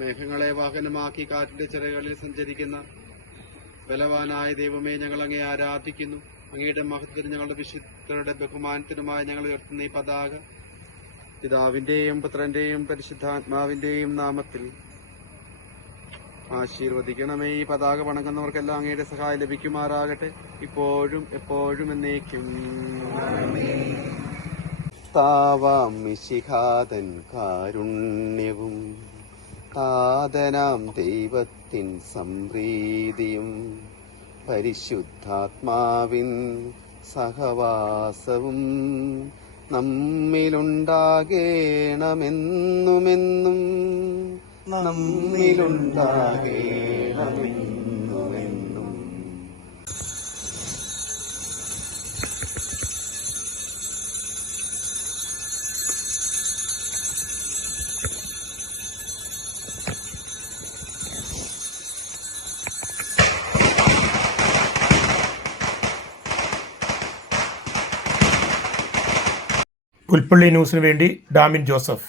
മേഘങ്ങളെ വാഹനമാക്കി കാറ്റിന്റെ ചിറകളിൽ സഞ്ചരിക്കുന്ന ബലവാനായ ദൈവമേ, ഞങ്ങൾ അങ്ങേ ആരാധിക്കുന്നു. അങ്ങയുടെ മഹത്വത്തിന് ഞങ്ങളുടെ വിശുദ്ധരുടെ ബഹുമാനത്തിനുമായി ഞങ്ങൾ ഉയർത്തുന്ന ഈ പതാക പിതാവിന്റെയും പുത്രന്റെയും പരിശുദ്ധാത്മാവിന്റെയും നാമത്തിൽ ആശീർവദിക്കണമേ. ഈ പതാക വണങ്ങുന്നവർക്കെല്ലാം അങ്ങയുടെ സഹായം ലഭിക്കുമാറാകട്ടെ, ഇപ്പോഴും എപ്പോഴും എന്നേക്കും. താവാം മിശിഹാതൻ കാരുണ്യവും താതനാം ദൈവത്തിൻ സംപ്രീതിയും പരിശുദ്ധാത്മാവിൻ സഹവാസവും നമ്മിലുണ്ടാകേണമെന്നുമെന്നും നമ്മിലുണ്ടാകേണമെന്നുമെന്നും. പുൽപ്പള്ളി ന്യൂസിനു വേണ്ടി ഡാമിൻ ജോസഫ്.